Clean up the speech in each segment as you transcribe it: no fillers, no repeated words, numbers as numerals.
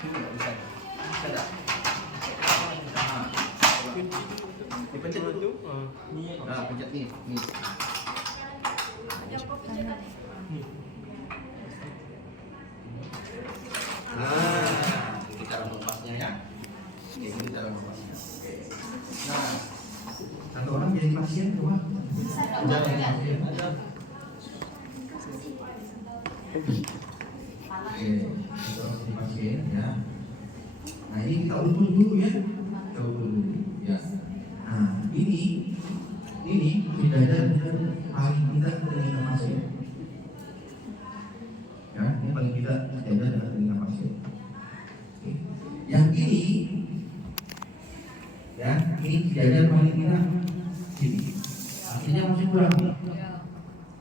Ini nggak bisa. Bisa nggak? Nah, dipencet dulu. Nah, pencet nih. Nah, itu cara melepasnya ya. Oke, ini cara melepasnya. Oke. Nah, Satu orang jadi pasien coba. ada. Oke, satu orang jadi pasien ya. Nah ini kita ukur dulu ya. Kita ukur dulu ya. Nah ini tidak ada paling tidak telinga pasien. Ya, ini paling tidak ada dengan telinga pasien. Oke. Yang ini ya, ini tidak ada paling tidak sini. Artinya masih kurang.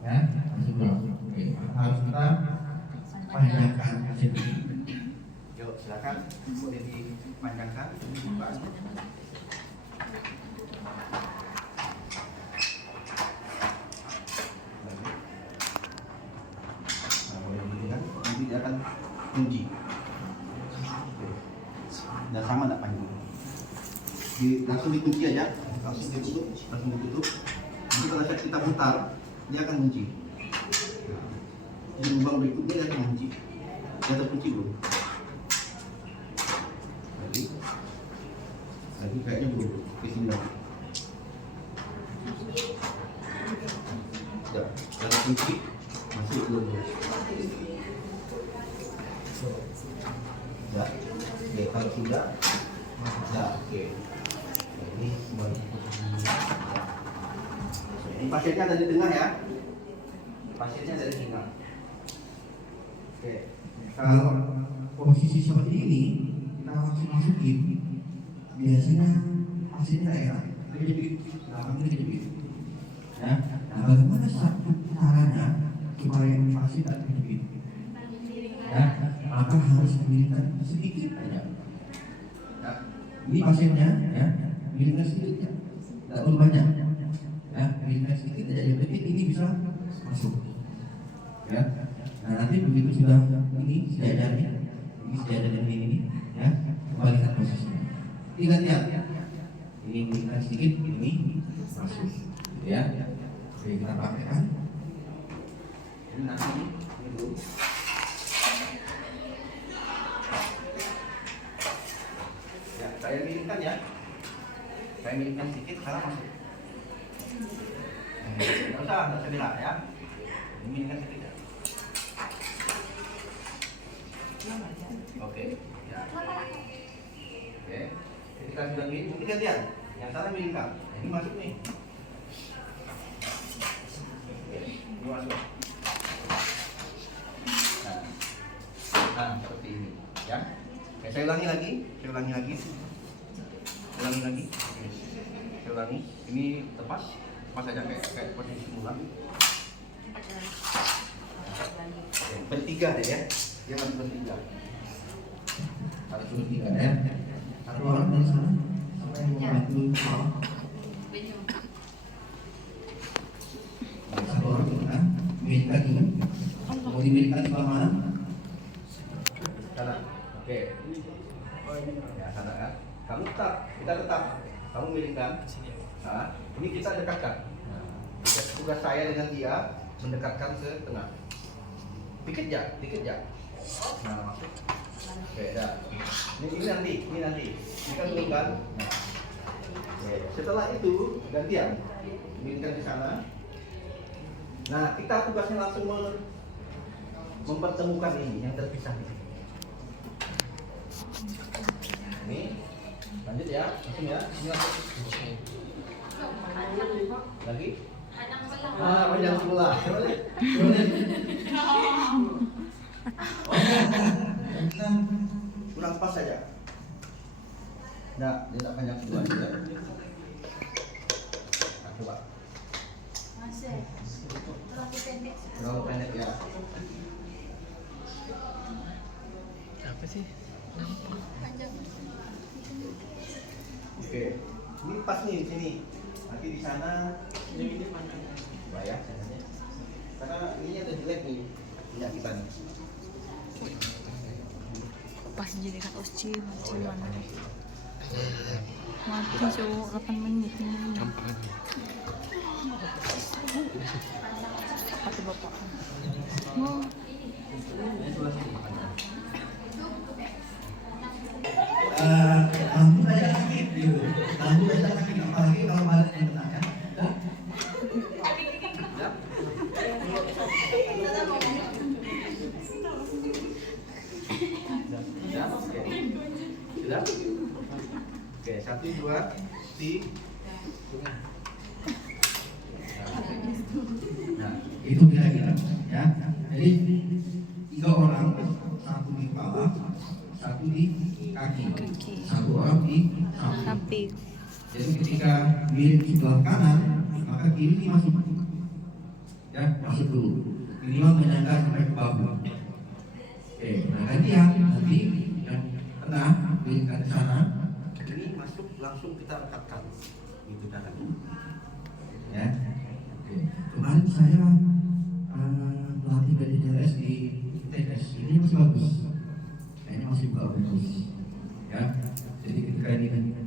Ya, masih kurang. Oke, harus kita panjangkan sedikit. Yuk, silakan. Boleh dipanjangkan. Dibuka. Nah, boleh dilihat. Nanti dia akan kunci. Dan sama nggak panjang? Langsung dikunci aja. Langsung ditutup. Nanti pada saat kita putar, dia akan kunci. Di lubang berikutnya dia akan kunci. Dia terkunci belum? Lagi kayaknya belum. Ke sini lagi. Sudah terkunci. Masih belum. Ya, oke, kalau sudah, ya, oke. Ini kembali. Ini pasiennya ada di tengah ya. Pasiennya ada di tengah. Oke. Kalau posisi seperti ini kita langsung masukin, biasanya hasilnya enak, kejepit, belakangnya kejepit. Ya, nah bagaimana caranya supaya pasien tidak kejepit? Ya, maka harus miringkan sedikit aja. Ya, ini pasiennya, ya, miringkan sedikit, tidak perlu banyak. Ya, miringkan sedikit aja, yang penting ini bisa masuk. Ya, nah nanti begitu sudah ini sejajarnya, ini sejajar dengan ini, ya, kembalikan posisinya. Ingat ya, ini miringkan sedikit, ini masuk. Ya, oke kita praktekkan. Ini nanti ini dulu. Ya, saya miringkan ya. Saya miringkan sedikit karena masuk. Nggak usah bilang ya. Miringkan sedikit ya. Oke, ya. Oke, ketika sudah miring, mungkin gantian. Yang sana miringkan. Ini masuk nih. Oke, ini masuk. Nah, seperti ini, ya. Oke, saya ulangi lagi. Oke, saya ulangi. Ini tepas aja kayak posisi semula. Oke, bertiga deh ya. Dia harus bertiga. Harus bertiga ya. Satu orang dari sana sampai membantu kepala. Satu orang di tengah, miringkan ini. Mau dimiringkan di mana? Sana. Oke. Ya, sana ya. Kamu kita tetap. Kamu miringkan. Nah, ini kita dekatkan. Tugas saya dengan dia mendekatkan ke tengah. Dikit ya. Nah, masuk. Oke, dah. Ini nanti. Ini kan belum kan? Nah. Oke, setelah itu gantian. Miringkan di sana. Nah, kita tugasnya langsung mempertemukan ini yang terpisah ini. Ini lanjut ya, langsung ya. Ini langsung. Lagi? Panjang semula. Kurang pas saja. Nah, dia tak panjang semula juga. Nah, coba. Terlalu pendek ya. Apa sih? Oke, ini pas nih di sini. Nanti di sana ini panjang. Bayar sananya. Karena ini ada jelek nih minyak kita nih. pas jadikan uci macam mana mati cowok 8 menit ini Gampang. kata bapak oh Lampu aja sakit gitu. Lampu aja sakit apalagi kalau badan yang kena ya. Sudah? Oke, 1, 2, 3. Nah, itu kira-kira ya. Jadi 3 orang, 1 di kepala, 1 di kaki, 1 orang di samping. samping Jadi ketika miring sebelah kanan, maka kiri ini masuk, ya masuk dulu. Minimal menyangga sampai ke bahu. Oke, nah gantian nanti yang tengah miringkan ke sana. Ini masuk langsung kita rekatkan. Gitu kan. Ya. Oke. Kemarin saya melatih BDJS di TS ini masih bagus. Kayaknya masih bagus. Ya. Jadi ketika ini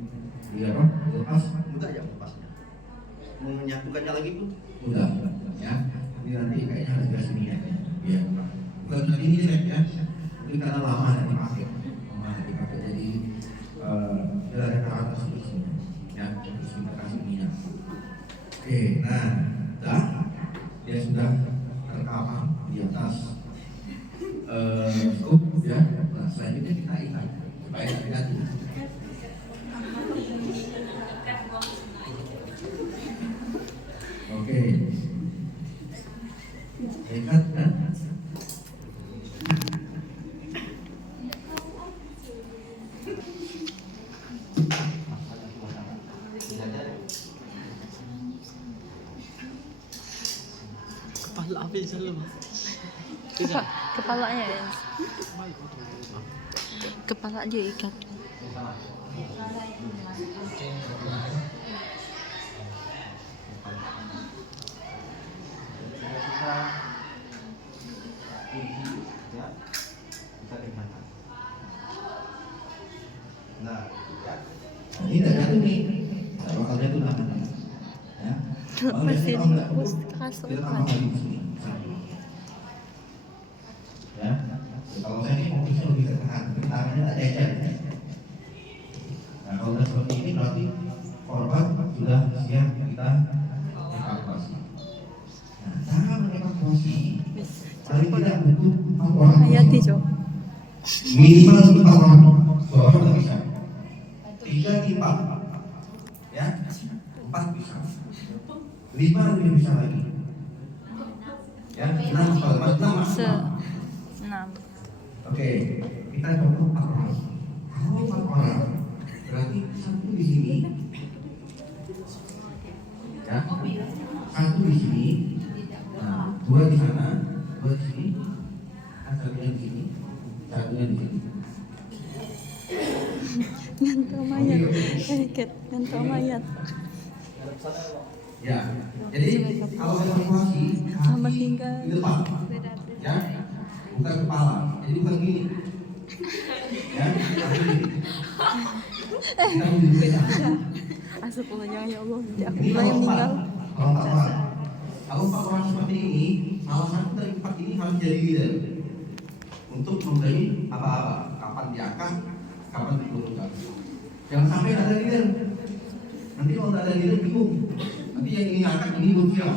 dia lepas Mudah ya lepasnya. Menyatukannya lagi pun udah ya. Ini nanti kayaknya harus gas ini ya. Ya. Bukan tadi ini ya. Ini karena lama dan dipakai. Jadi tidak ada karakter seterusnya. Ya, terus kita kasih minyak. Oke, nah, dia sudah terkapar di atas scoop ya. Nah, selanjutnya kita ikat supaya tidak jatuh. Oke, ikat kan? Kepala api selalu. kepalanya ya kepala aja ikat nah, ya. Ini tidak jatuh nih, tidak bakal jatuh namanya. Ya. mesin Kalau bus kita kasur tambah lagi di sini. Ya. Kalau saya ini fokusnya lebih ke kanan, tangannya tak cecer. Nah, kalau sudah seperti ini berarti korban sudah siap kita evakuasi. Nah, cara mengevakuasi paling tidak butuh 4 orang. hayati cowok Minimal 4 orang, 2 orang tidak bisa. 3 di 4, ya 4 bisa. 5 lebih bisa lagi. Ya, 6 maksimal. 6 Oke, kita coba 4 orang. Kalau 4 orang, berarti 1 di sini, ya, 1 di sini, nah, 2 di sana, 2 di sini, 1-nya di sini, 1-nya di sini. ngantuk mayat ngantuk mayat Ya, jadi kalau evakuasi sama kaki tinggal di depan, ya, bukan kepala, jadi bukan gini, ya, tapi gini. Kita menunjukkan astagfirullah ya Allah nanti aku ini pula yang meninggal kalau 4 orang, kalau 4 orang seperti ini, salah satu dari 4 ini harus jadi leader untuk memberi apa-apa, kapan diangkat, kapan diturunkan. Jangan sampai ada leader. Nanti kalau tidak ada leader bingung. Nanti yang ini angkat ini belum siap.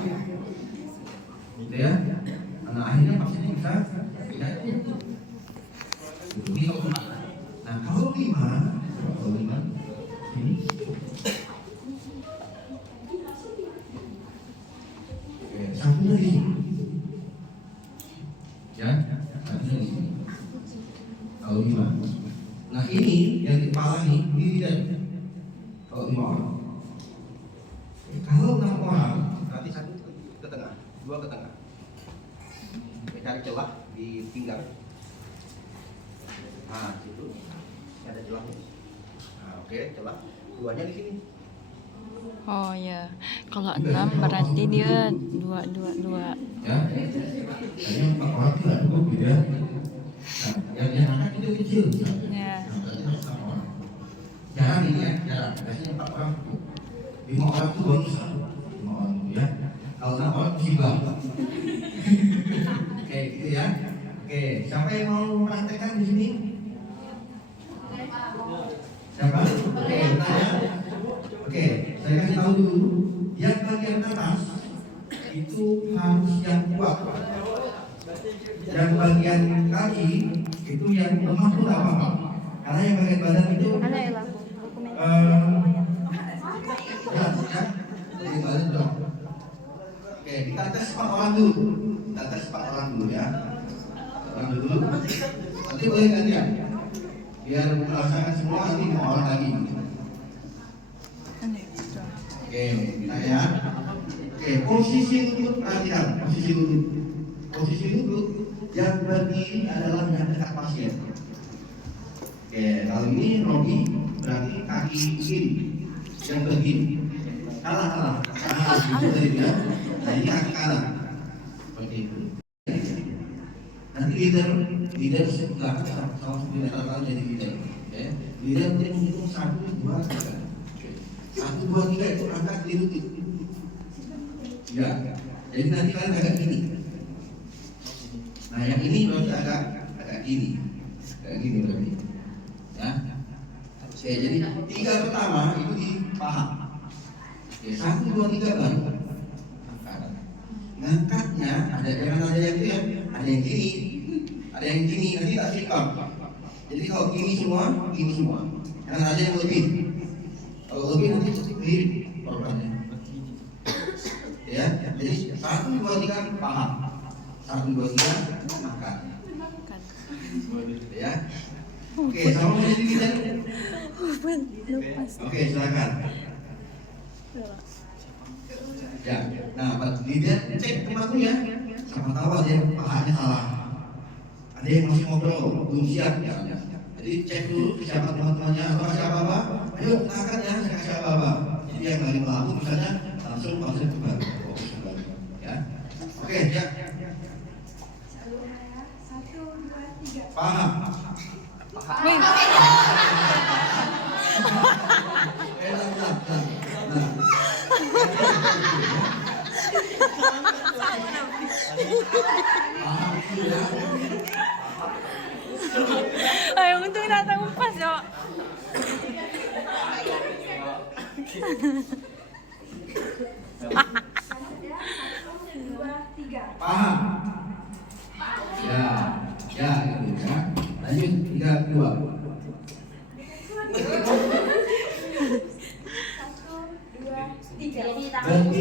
Gitu ya. Nah akhirnya pastinya bisa tidak. Ini kalau 4. Nah kalau 5 ini. Oke, satunya di sini. Ya, satunya di sini. Kalau 5. Nah ini yang di kepala nih, ini tidak. Kalau 5 orang. Kalau 6 orang, Nanti 1 ke tengah, 2 ke tengah. Cari celah di pinggang. Nah, situ ada celahnya. Nah, oke, celah. 2-nya di sini. oh ya kalau 6 berarti dia 2 ya, hanya 4 orang tidak cukup gitu ya. Nah, yang angkat itu kecil. Ya. Jarang ini ya, jarang. Biasanya 4 orang cukup. 5 orang itu baru 1. 5 orang itu ya. Kalau 6 orang musibah. Oke, gitu ya. Oke, siapa yang mau mempraktekkan di sini? Siapa? Oke, tanya. Oke, saya kasih tahu dulu. Yang bagian atas itu harus yang kuat. Yang bagian kaki itu yang lemah pun apa apa. Karena yang bagian badan itu berat ya. Bagian badan berat. Oke, kita tes 4 orang dulu. Kita tes 4 orang dulu ya. Orang dulu. Nanti boleh gantian. Biar merasakan semua nanti 5 orang lagi. Oke, kita ya. Oke, posisi lutut perhatikan. Posisi lutut. Posisi lutut yang berdiri adalah yang dekat pasien. Oke, kalau ini Robi berarti kaki kiri yang berdiri. Kalah. Itu tadi ya. Nah ini kaki kanan. Seperti itu. Nanti leader sebelah sama seperti metal jadi leader. Ya. Leader dia menghitung 1, 2, 3. 1, 2, 3 itu angkat di lutut. Ya. Jadi nanti kalian agak gini. Nah yang ini berarti agak gini. Agak gini berarti. Ya. Oke, jadi 3 pertama itu di paha. Oke, 1, 2, 3 baru angkat. Ngangkatnya jangan ada yang itu ya, ada yang gini, ada yang gini, nanti tak seimbang. Jadi kalau gini semua, jangan ada yang lebih. Kalau lebih nanti mirip korbannya. Ya, jadi 1, 2, 3 paha. 1, 2, 3 angkat. Ya. Oke, sama menjadi kita. Oke, silakan. Ya, nah, lihat cek tempatmu ya. Siapa tahu ada yang pahanya salah. Ada yang masih ngobrol, belum siap ya. Jadi cek dulu siapa teman-temannya atau siapa apa. Ayo angkat ya, saya kasih apa. Jadi yang lagi melaku misalnya langsung pasir ke baru. Ya. Oke, ya. 1, 2, 3. Paham. Wih. Ay, untung natang pas yo. Paham? Ya, gitu ya. Lanjut 3, 2. 1, 2, 3. Berhenti.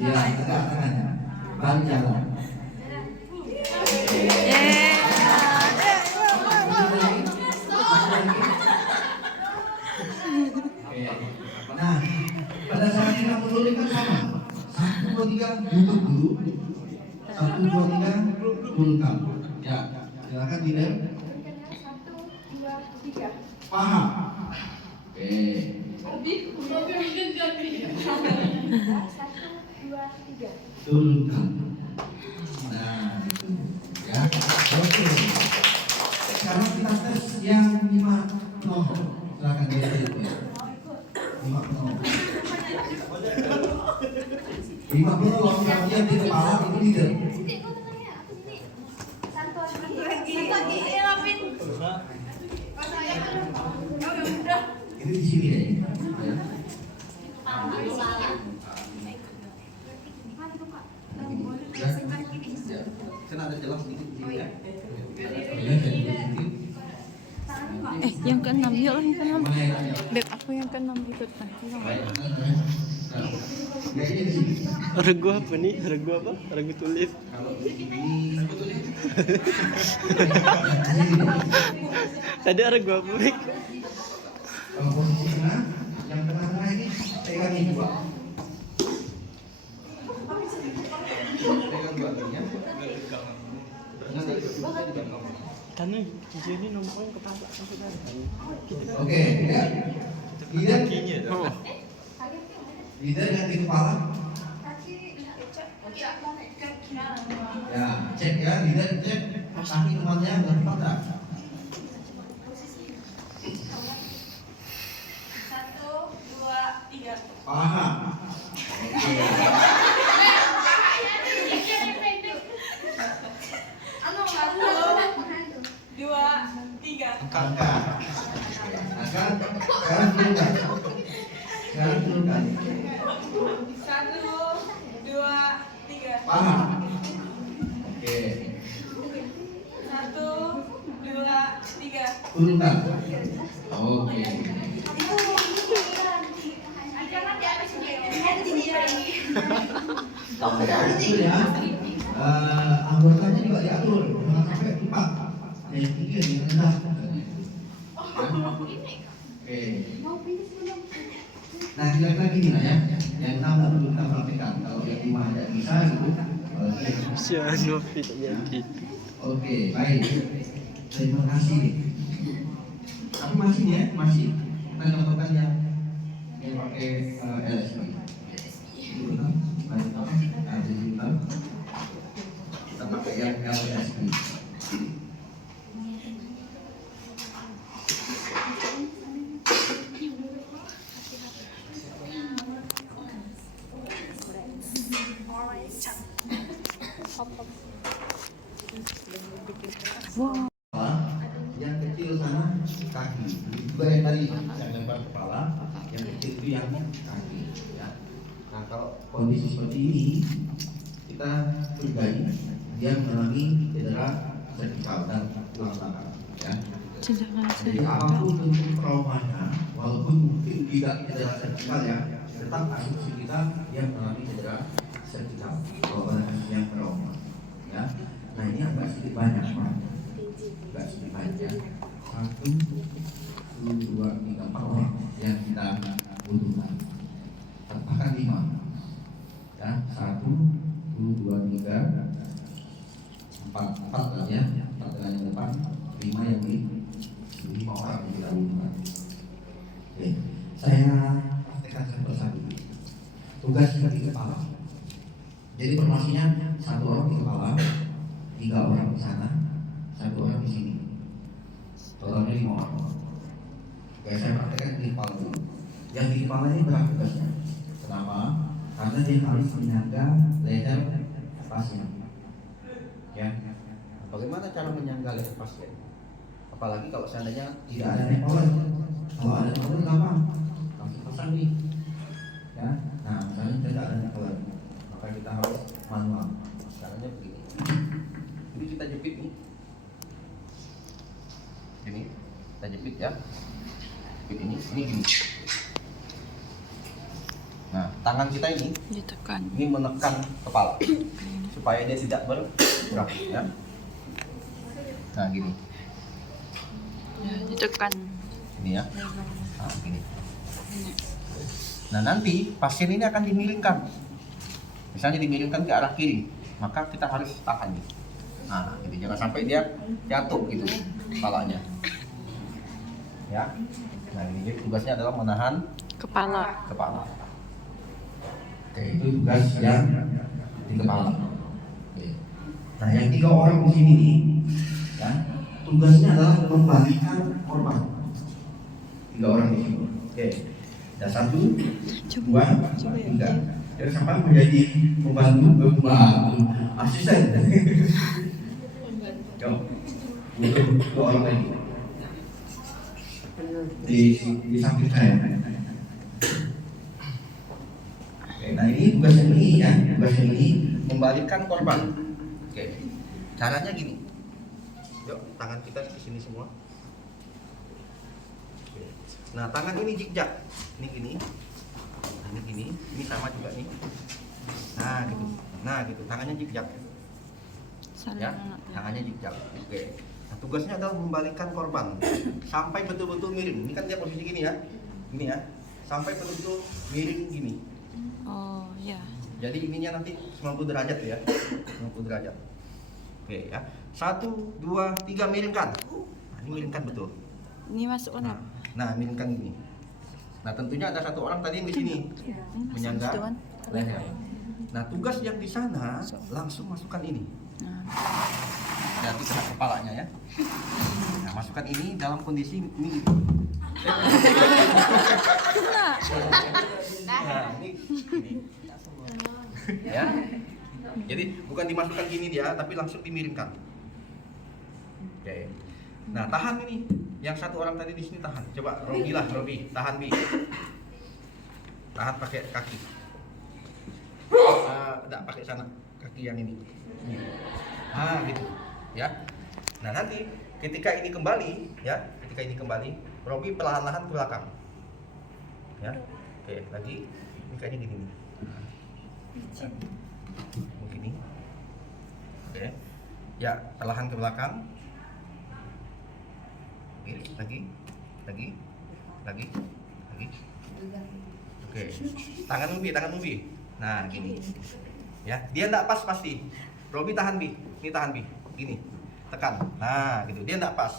Ya, tegak tangannya. Baru jalan. Nah, pada saat kita menurut kan sama. 1, 2, 3 duduk dulu. 1, 2, 3 turunkan. Ya, silakan tidak. 1, 2, 3. Paham? Oke. 1, 2, 3. Turunkan. Nah, itu. Ya, oke. Sekarang kita tes yang 5 penuh. Silakan dari itu. 5 penuh. 5 penuh yang di kepala itu leader. Sini, kau tengahnya. Aku sini. Satu lagi. Rapin. Itu di sini ya. Kan ada jelas sedikit di sini ya. Yang ke-6 yuk lah, yang ke-6. Beb, aku yang ke-6 ikut nanti sama. Regu apa nih? Regu apa? Regu tulip. Tadi regu apa, Bek? Kalau posisi tengah, yang tengah-tengah ini pegang ini dua. Pegang dua ya. Karena Cici ini nongkrong kepala sampai dari. Oke, ya. Lihat Oh. lihat yang di kepala. Ya, cek ya, lihat cek kaki temannya berempat tak? angkat. Angkat. Sekarang turunkan. Sekarang turunkan. 1, 2, 3. Paham? Oke. 1, 2, 3. Turunkan. Oke. Jangan di atas sendiri. Itu ya. Anggotanya juga diatur. Jangan sampai lupa. Yang tinggi yang rendah. Oke. Nah, kira-kira gini lah ya. Yang 6 tak perlu kita praktekkan. Kalau yang 5 tidak bisa gitu. Siapa Novi tak jadi. Oke, baik. Terima kasih. Tapi masih ya, masih. Kita contohkan yang pakai LSP. Itu betul. Baik, ada betul. Kita pakai yang LSP. Yang kecil sana kaki, juga yang tadi yang lempar kepala, yang kecil itu yang kaki. Ya. Nah kalau kondisi seperti ini kita curigai dia mengalami cedera servikal dan tulang belakang. Ya. Jadi apapun bentuk traumanya, walaupun mungkin tidak cedera servikal ya, tetap asumsi kita dia mengalami cedera servikal. Kalau pada kasus yang trauma, ya. Nah ini agak sedikit banyak, Pak. Agak sedikit banyak. 1, 2, 3, 4 orang yang kita butuhkan. Bahkan 5. Ya, 1, 2, 3, 4 lah ya. 4 dengan yang depan, 5 yang di 5 orang yang kita butuhkan. Oke, saya praktekkan satu persatu. Tugasnya di kepala. Jadi formasinya 1 orang di kepala, 3 orang di sana, 1 orang di sini. Totalnya 5 orang. Oke, saya praktekkan di kepala dulu. Yang di kepala ini berat tugasnya. Kenapa? Karena dia harus menyangga leher pasien. Ya. Bagaimana cara menyangga leher pasien? Apalagi kalau seandainya Tidak ada nepolan. Kalau ada nepolan gampang, langsung pasang nih. Ya. Nah, misalnya tidak ada nepolan, maka kita harus manual. caranya begini. Ini kita jepit nih. Ini kita jepit ya. Jepit ini gini. Nah, tangan kita ini Ditekan. ini menekan kepala supaya dia tidak bergerak ya. Nah, gini. Ya, ditekan. Ini ya. Nah, gini. Nah, nanti pasien ini akan dimiringkan. Misalnya dimiringkan ke arah kiri, maka kita harus tahan nih. Nah, gitu. Jangan sampai dia jatuh gitu kepalanya. Ya. Nah, ini jadi tugasnya adalah menahan Kepala. kepala. Oke, itu tugas yang di kepala. Oke. Nah, yang 3 orang di sini nih, ya, tugasnya adalah membagikan korban. 3 orang di sini. Oke. Dan 1, 2, 3. Jadi sampai menjadi pembantu asisten. Yo, untuk 2 orang lagi di samping saya. Oke, nah ini tugas yang ini ya, tugas yang ini Membalikkan korban. Oke. Caranya gini. Yuk, tangan kita di sini semua. Oke. Nah, tangan ini zigzag. Ini gini. Nah, ini gini. Ini sama juga nih. Nah, gitu. Nah, gitu. Tangannya zigzag. Ya, tangannya zigzag. Oke. Nah, tugasnya adalah membalikkan korban sampai betul-betul miring. Ini kan dia posisi gini ya. Gini ya. Sampai betul-betul miring gini. Oh, ya. Jadi ininya nanti 90 derajat ya. 90 derajat. Oke ya. 1, 2, 3 miringkan. Nah, ini miringkan betul. Ini masuk Nah, mana? miringkan gini. Nah, tentunya ada 1 orang tadi yang di sini menyangga leher. Nah, tugas yang di sana langsung masukkan ini. Nah, Jadi kena kepalanya ya. Nah, masukkan ini dalam kondisi ini. Nah, ini. Ya. Jadi bukan dimasukkan gini dia, tapi langsung dimiringkan. Oke. Nah, tahan ini. Yang satu orang tadi di sini tahan. Coba Robi lah, Robi, tahan Bi. Tahan pakai kaki. Enggak pakai sana, kaki yang ini. Gitu. Ya. Nah, nanti ketika ini kembali, ya, Robi perlahan-lahan ke belakang. Ya. Oke, lagi. Ini kayaknya gini nih. Begini. Oke. Ya, perlahan ke belakang. Oke, lagi. Oke, tangan Bi. Nah, gini. Ya, dia enggak pas pasti. Robi tahan Bi. Ini tahan Bi. Gini. Tekan. Nah, gitu. Dia enggak pas.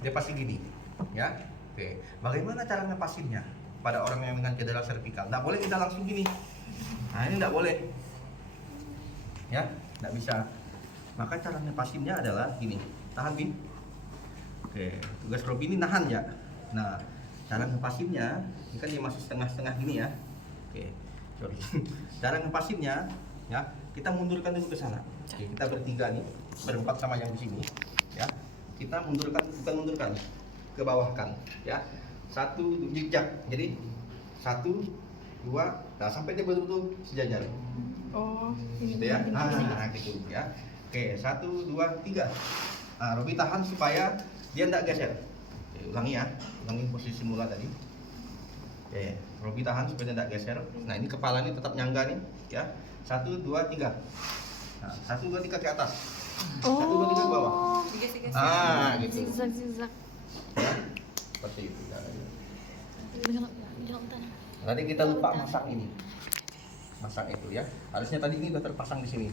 Dia pasti gini. Ya. Oke. Bagaimana cara ngepasinnya pada orang yang dengan cedera servikal? Enggak boleh kita langsung gini. Nah, ini enggak boleh. Ya, enggak bisa. Maka cara ngepasinnya adalah gini. Tahan Bi. Oke, tugas Robi ini nahan ya. Nah, cara ngepasinnya, ini kan dia masih setengah-setengah gini ya. Oke, sorry. Cara ngepasinnya, ya, kita mundurkan dulu ke sana. Oke, kita bertiga nih, berempat sama yang di sini, ya. Kita bukan mundurkan, ke bawahkan, ya. 1 zigzag. Jadi 1, 2, nah sampai dia betul-betul sejajar. Oh, Gitu ya. Gitu ya. Oke, 1, 2, 3. Nah, Robi tahan supaya dia tidak geser. Oke, ulangi ya, ulangi posisi mula tadi. Oke, Robi tahan supaya tidak geser. Nah, ini kepala ini tetap nyangga nih, ya. 1, 2, 3. Nah, 1, 2, 3 ke atas. 1, 2, 3 ke bawah. Gitu. Zigzag. Ya, seperti itu. Jangan tanah. Tadi kita lupa masang ini, masang itu ya. Harusnya tadi ini sudah terpasang di sini.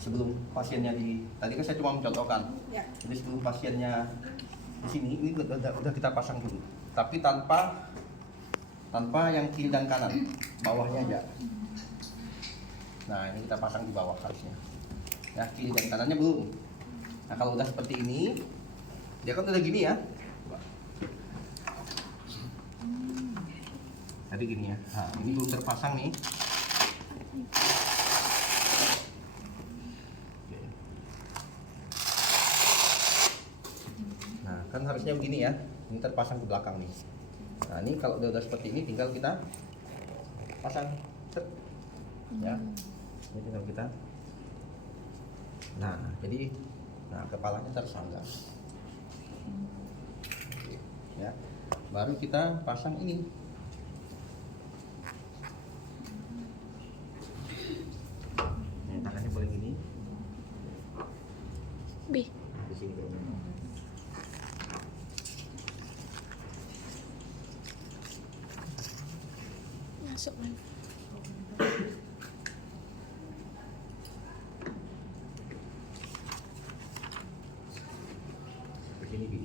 Sebelum pasiennya tadi kan saya cuma mencontohkan. Ya. Jadi sebelum pasiennya di sini ini udah kita pasang dulu. Tapi tanpa yang kiri dan kanan, bawahnya aja. Nah, ini kita pasang di bawah harusnya. Ya, kiri dan kanannya belum. Nah, kalau udah seperti ini, dia kan udah gini ya. Tadi gini ya. Nah, ini belum terpasang nih. Nah, kan harusnya begini ya. Ini terpasang ke belakang nih. Nah, ini kalau udah seperti ini tinggal kita pasang. Set. Ya. Ini tinggal kita. Nah, jadi kepalanya tersangga. Ya. Baru kita pasang ini. Tangannya boleh gini. Bi. Di sini boleh. Masuk man. Begini Bi.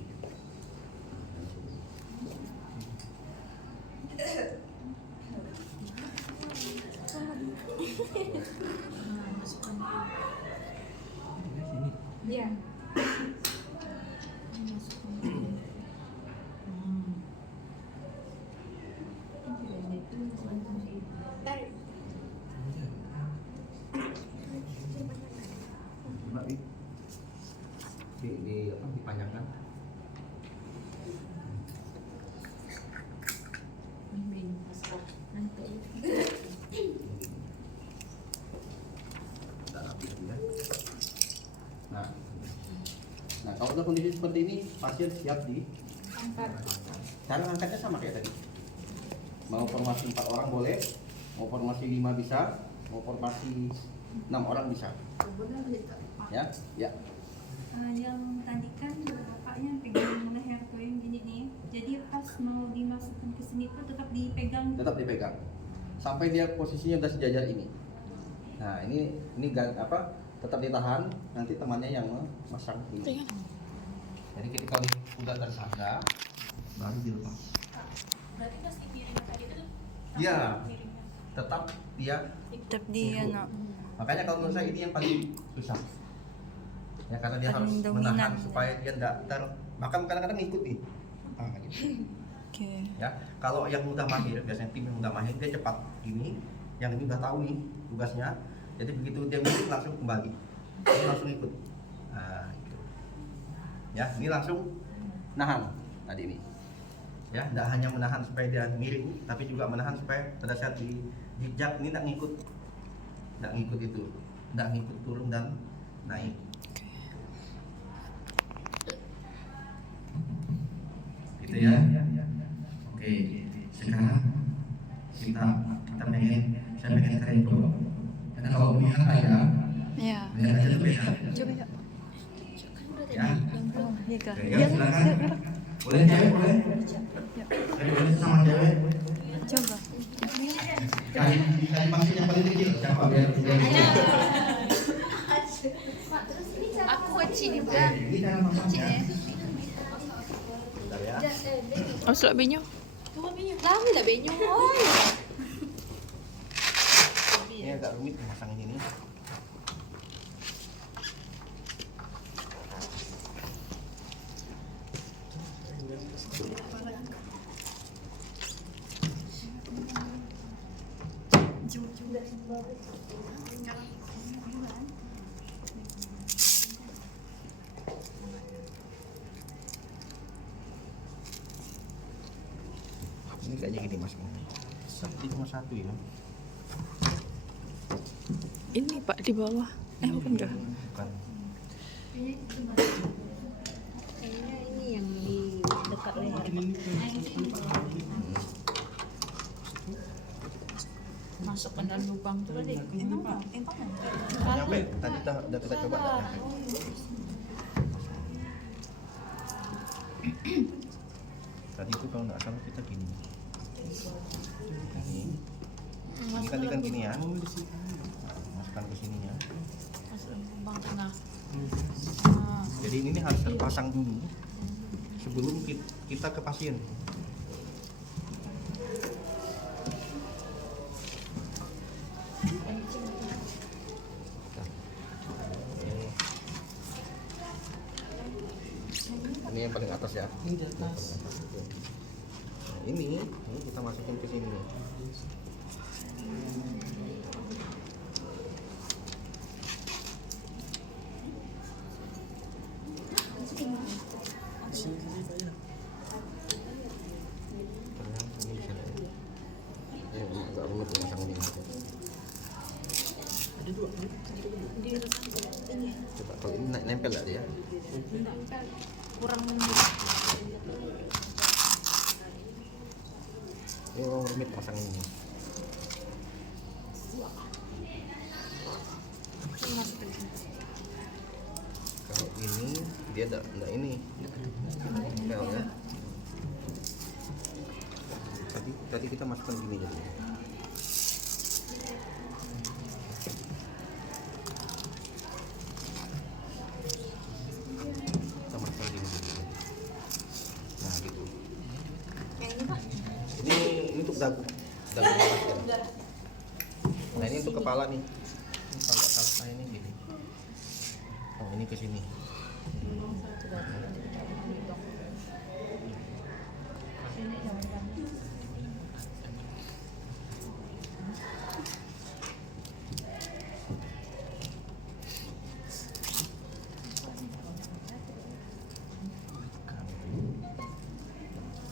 Iya. Tarik. Coba Bi. Dipanjangkan. Kita rapi dulu ya. Nah, kalau udah kondisi seperti ini, pasien siap Angkat. cara angkatnya sama kayak tadi. Mau formasi 4 orang boleh, mau formasi 5 bisa, mau formasi 6 orang bisa. Ya, ya. Yang tadi kan bapaknya pegang leher tuh yang gini nih. Jadi pas mau dimasukkan ke sini tuh tetap dipegang. Tetap dipegang sampai dia posisinya udah sejajar ini. Nah, ini tetap ditahan, nanti temannya yang masang ini. Jadi ketika udah tersangga baru dilepas. Berarti pas dipiring tadi itu Iya, tetap dia. Tetap dia Ikut. nak. Makanya kalau menurut saya ini yang paling susah. Ya, karena dia harus Paling dominan, menahan ya. supaya dia enggak bahkan kadang-kadang ngikut nih. Gitu. Oke. Ya, kalau yang udah mahir, biasanya tim yang udah mahir dia cepat ini, yang ini udah tahu nih tugasnya. Jadi begitu dia milik langsung kembali. Dia langsung ikut. Nah, gitu. Ya, ini langsung nahan tadi ini. Ya, tidak hanya menahan supaya dia miring, tapi juga menahan supaya pada saat dijak ini tidak ngikut itu, tidak ngikut turun dan naik. Gitu ya. Oke, sekarang saya pengen kalian coba. Karena kalau melihat saya, Ya. lihat aja tuh beda. Coba yuk. Ya. Oh, iya kak. Oke, ya, silakan. Boleh cewek, boleh? Boleh sama cewek. Coba. Kali maksud yang paling kecil siapa biar Aku kecil Oke, ini cara masaknya. Bentar ya. Oh, selak binyo. Lami lah benyo. Ini agak rumit memasang ini nih. Ini kayaknya gini mas. Ini cuma satu ya. Ini Pak di bawah. Bukan kah? Bukan. Kayaknya ini yang di dekat leher. Masuk ke dalam lubang tuh tadi. Nyampe. Tadi udah kita coba nggak nyampe. Tadi itu kalau nggak salah kita gini. Ini kan gini ya. Masukkan ke sininya. Masuk ke lubang tengah. Jadi ini harus terpasang dulu sebelum kita ke pasien. Ini yang paling atas ya. Ini di atas. Nah, ini kita masukin ke sini. Sini Pak ya. Ini bisa ya. Ini agak rumit memasang ini. Ada dua. Coba kalau ini nempel nggak dia? Kurang Ini memang rumit pasang ini. Kalau ini dia enggak ini. Nempelnya. Tadi kita masukkan gini jadi. Kita masukkan gini. Nah, gitu. Ini untuk dagu atas ya. Nah ini untuk kepala nih. Ini kalau nggak salah saya ini gini. Oh ini ke sini.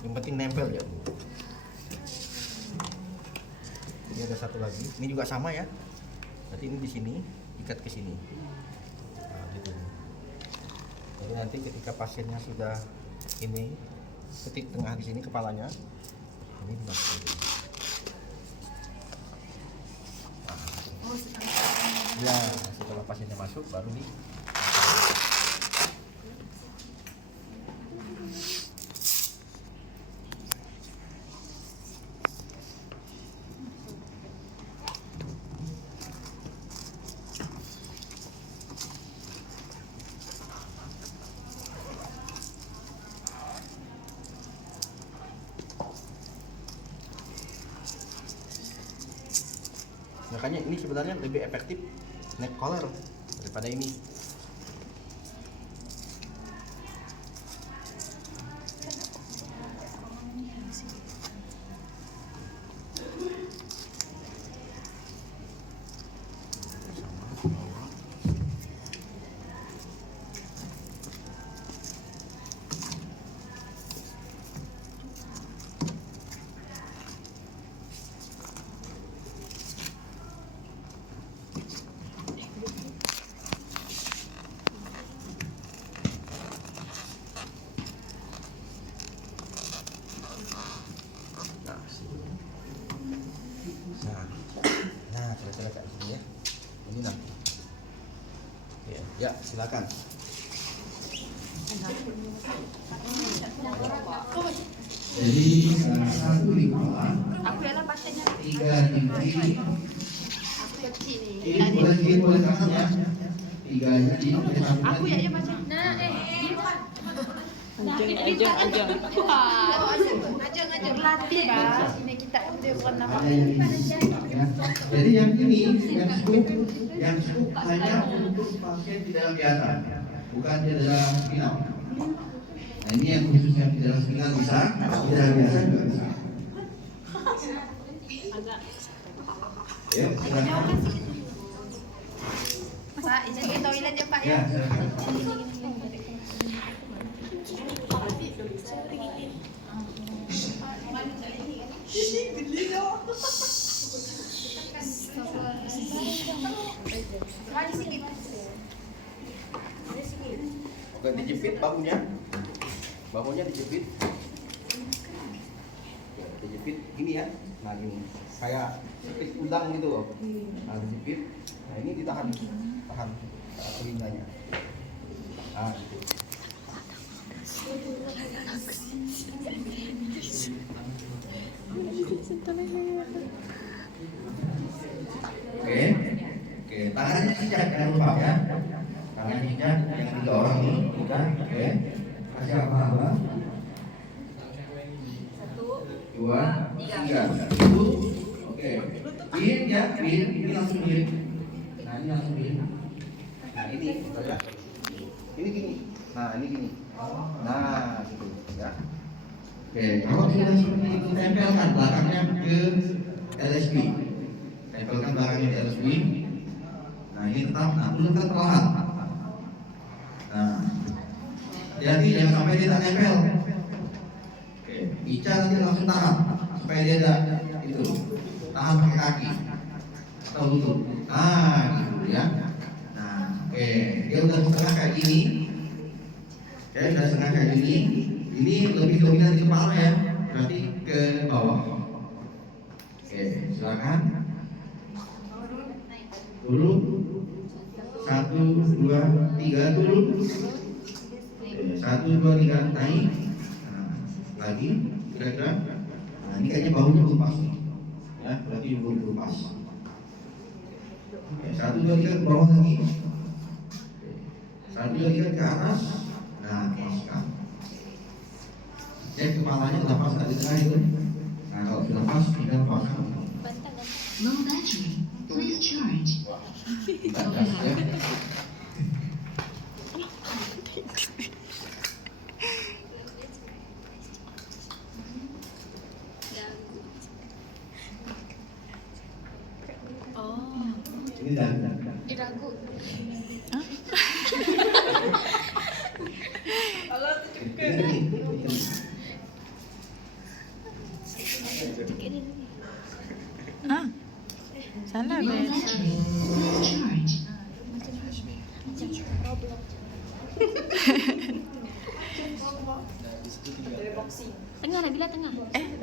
Yang penting nempel ya. Ini ada satu lagi. Ini juga sama ya. Berarti ini di sini ikat ke sini. Nah, gitu. Jadi nanti ketika pasiennya sudah ini ketik tengah di sini kepalanya, ini dimasukin. Nah, ya setelah pasiennya masuk baru nih. Makanya ini sebenarnya lebih efektif neck collar daripada ini. Ya, silakan. Jadi satu di kepala, Aku ya lah bacanya. 3 di kiri, Kecil nih. kiri boleh kanan ya. 3-nya di satunya Aku di- ya baca. Nah, Ajeng. Ajeng latih kan. Ini kita dia bukan nama. ada yang ini. Ya. Jadi yang ini, yang scoop hanya untuk pasien tidak biasa, bukan cedera spinal. Nah ini yang khusus yang cedera spinal bisa, cedera biasa juga bisa. Ya, silakan. Pak, izin ke toilet ya Pak Ya, ya. silakan. Maju sedikit. Oke, dijepit bahunya. Bahunya dijepit. Ya, dijepit gini ya. Nah, gini. Kayak jepit udang gitu loh. Nah, dijepit. Nah, ini ditahan. Tahan telinganya. Nah, gitu. Oke, tangannya injak jangan lupa ya. Tangannya injak yang 3 orang ini, kita, oke. Kasih apa-apa. 2, 3. Oke. Pin ya, pin. Ini langsung pin. Nah, ini langsung pin. Nah, ini ya. Ini gini. Nah, ini gini. Nah, gitu ya. Oke, kalau sudah seperti itu tempelkan belakangnya ke LSB. Tempelkan belakangnya ke LSB. Nah, ini tetap, nah, tetap perlahan. Nah, jadi jangan sampai dia tak nempel. Oke, Ica nanti langsung tahan supaya dia ada itu tahan pakai kaki atau lutut. Nah, gitu ya. Nah, oke, dia udah setengah kayak gini. Oke, udah setengah kayak gini. Ini lebih dominan di kepala ya, berarti ke bawah. Oke, silakan. Turun. 1, 2, 3 turun. Oke, 1, 2, 3 naik. Nah, lagi kira-kira. Nah, ini kayaknya bahunya belum pas nih. Ya, berarti belum pas. Oke, 1, 2, 3 ke bawah lagi. Oke, 1, 2, 3 ke atas. Nah, paskan. Cek kepalanya udah pas nggak di tengah itu. Nah, kalau sudah pas, tinggal paskan. Low battery. Please charge. Bentar, ya. Ini dah. Diragu. Ah, salah Low Ben. battery. Please charge. Tengah Nabila tengah.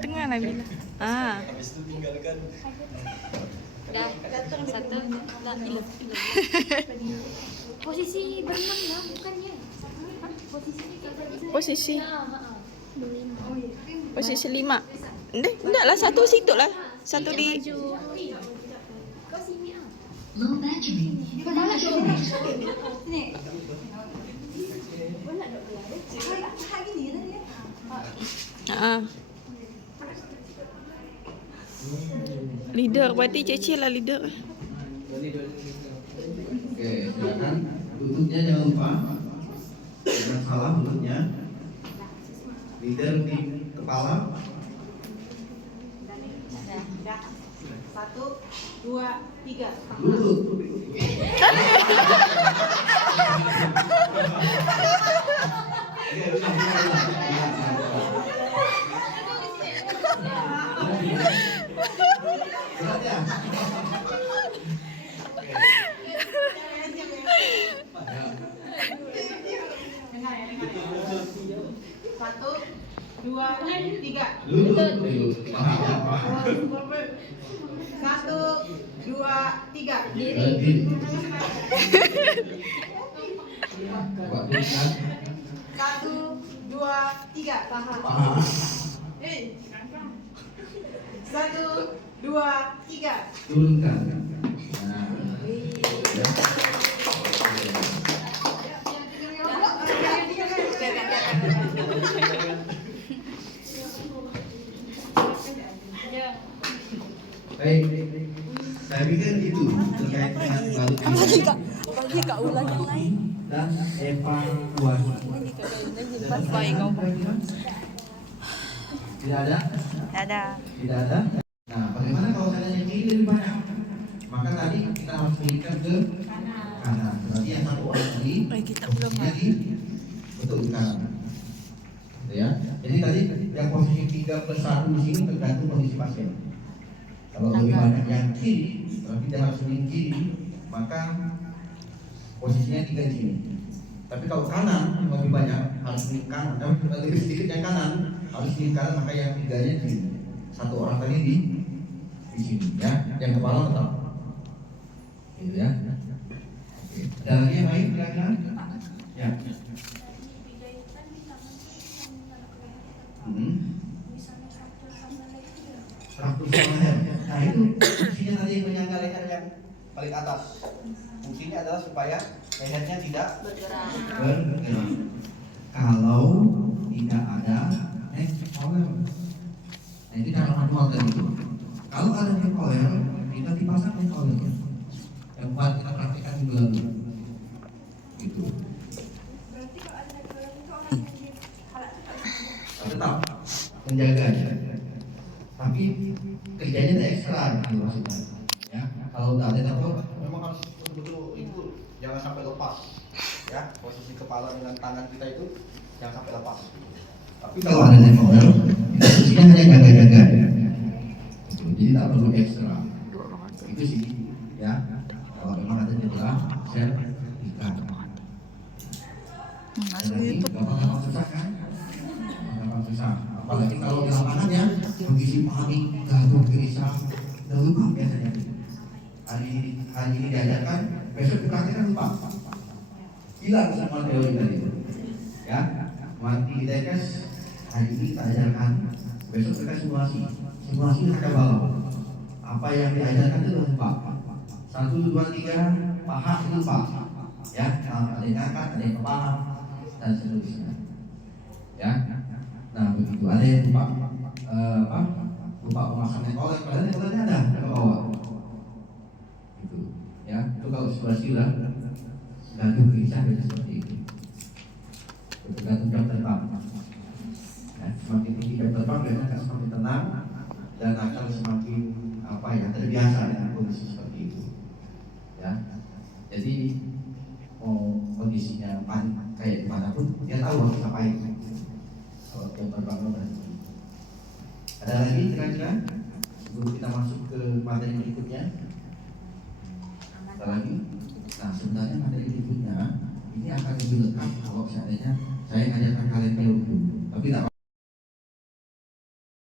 Tengah Nabila. Ah. Dah. Satu. Dah. Ilah. Posisi berenang lah, bukannya. Posisi. Posisi 5. Enggak lah, satu situ lah. Satu di Low battery. Please charge. leader, berarti Cece lah leader. Oke, silakan. Lututnya jangan lupa. Jangan salah lututnya. Leader di kepala. 1, 2, 3. Lutut. Oke, berat ya? Satu, dua, tiga. Lutut. Paham. 1, 2, 3. Diri. Coba tuliskan. 1, 2, 3. Paha. 1, 2, 3. Turunkan. Nah. Ya. Baik, saya pikir itu terkait dengan Apalagi kak ulang yang lain. dan evaluasi. Tidak ada? Ada. Tidak ada. Nah, bagaimana kalau seandainya kiri lebih banyak? Maka tadi kita harus pilihkan ke kanan. Berarti yang satu orang tadi Kita belum lagi betul di kanan. Gitu ya. Jadi tadi yang posisi 3 plus 1 di sini tergantung kondisi pasien. Kalau lebih banyak yang kiri, berarti dia harus pilih kiri, maka posisinya 3 di sini. Tapi kalau kanan lebih banyak harus pilih kanan. Dan lebih sedikit yang kanan harus pilih kanan, maka yang 3-nya di sini. Satu orang tadi di sini ya, yang kepala tetap. Gitu ya. Oke. Ada lagi yang lain kira-kira? Ya. Fraktur sama leher. Nah itu fungsinya tadi yang menyangga leher yang paling atas. Fungsinya adalah supaya lehernya tidak bergerak. Kalau tidak ada collar. Nah itu cara manual tadi itu. Kalau ada collar, kita dipasang collar. Yang buat kita praktekkan minggu lalu. Gitu. Berarti kalau ada collar itu orang yang di halat Tetap menjaga. Tapi kerjanya tidak ekstra gitu maksudnya. Ya, kalau udah ada apa memang harus betul-betul itu jangan sampai lepas. Ya, posisi kepala dengan tangan kita itu jangan sampai lepas. Tapi kalau ada collar, kita fungsinya hanya jaga-jaga. Jadi tidak perlu ekstra. Itu sih, ya. Kalau memang ada cedera, saya ikat. Masuk YouTube. Gampang susah kan? Gampang susah. Apalagi kalau di lapangan ya, kondisi panik, gaduh, gelisah, udah lupa biasanya. Hari ini diajarkan, besok dipraktikkan lupa. Hilang semua teori tadi. Ya, mati di TKS, hari ini kita ajarkan, besok kita simulasi. Simulasi kita balau. Apa yang diajarkan itu lupa. 1, 2, 3, paha lupa. Ya, ada yang angkat, ada yang kepala, dan seterusnya. Ya. Nah begitu, ada yang lupa lupa pemasangan collar, padahal collarnya ada ke bawah. Gitu, ya. Itu kalau simulasi lah, gaduh gelisah bisa seperti itu. Tergantung jam terbang. Ya, semakin tinggi jam terbang, biasanya akan semakin tenang dan akan semakin terbiasa dengan kondisi seperti itu. Ya, jadi kondisinya panik kayak gimana pun dia tahu harus ngapain. Kalau jam terbang berhenti. Ada lagi kira-kira sebelum kita masuk ke materi berikutnya? Ada lagi? Nah sebenarnya materi berikutnya ini akan lebih lengkap kalau seandainya